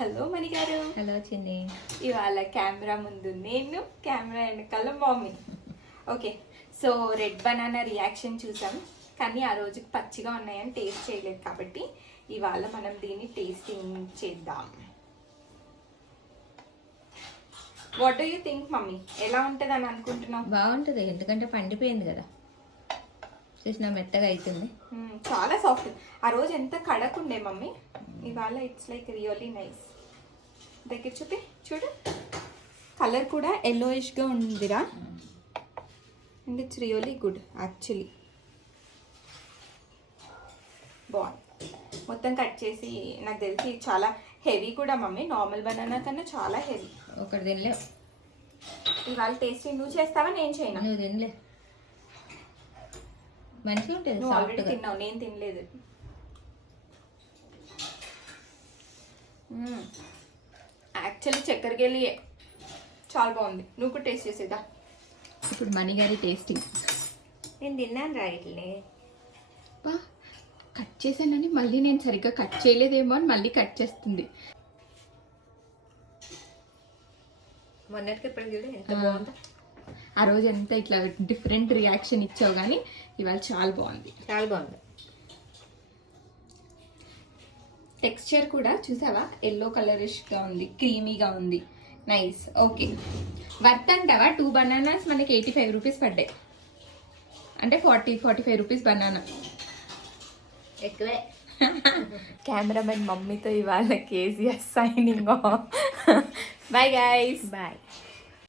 Hello మణి గారు. Hello చిన్ని. ఇవాళ కెమెరా ముందు నేను, కెమెరా వెనకాల mummy. Okay, so red banana reaction చూసాం, కానీ ఆ రోజుకి పచ్చిగా ఉన్నాయని టేస్ట్ చేయలేదు కాబట్టి ఇవాళ మనం దీన్ని టేస్టింగ్ చేద్దాం. What do you think mummy? ఎలా ఉంటుంది అని అనుకుంటున్నాం? బాగుంటుంది, ఎందుకంటే పండిపోయింది కదా, చూసిన మెత్తగా అవుతుంది. చాలా సాఫ్ట్. ఆ రోజు ఎంత కడకుండే మమ్మీ, ఇవాళ ఇట్స్ లైక్ రియల్లీ నైస్. దగ్గర చూపి చూడు, కలర్ కూడా ఎల్లోయిష్గా ఉందిరా, and it's really good actually. బాగుంది. మొత్తం కట్ చేసి నాకు తెలిసి చాలా హెవీ కూడా మమ్మీ, నార్మల్ బనానా కన్నా చాలా హెవీ. ఒకటి తినలే ఇవాళ టేస్టింగ్ నువ్వు చేస్తావా నేను చేయను? నువ్వు తినలే, మంచిగా ఉంటుంది. నువ్వు ఆల్రెడీ తిన్నావు, నేను తినలేదు. యాక్చువల్లీ చక్కెరకేళి చాలా బాగుంది. నువ్వు కూడా టేస్ట్ చేసేదా? ఇప్పుడు మణి గారి టేస్టింగ్. నేను తిన్నాను రా ఇట్లే. బా కట్ చేశానని మళ్ళీ నేను సరిగ్గా కట్ చేయలేదేమో అని మళ్ళీ కట్ చేస్తుంది. మొన్నటికి ఎప్పుడు చూడు ఎంత బాగుందా. ఆ రోజు ఎంత ఇట్లా డిఫరెంట్ రియాక్షన్ ఇచ్చావు, కానీ ఇవాళ చాలా బాగుంది. చాలా బాగుంది. టెక్స్చర్ కూడా చూసావా, ఎల్లో కలరిష్గా ఉంది, క్రీమీగా ఉంది, నైస్. ఓకే, వర్త్ అంటావా? 2 బనానాస్ మనకి 85 రూపీస్ పడ్డాయి, అంటే 45 రూపీస్ బనానా. ఎక్కువే. కెమెరామెన్ మమ్మీతో ఇవాళ KGS signing off. Bye guys. Bye.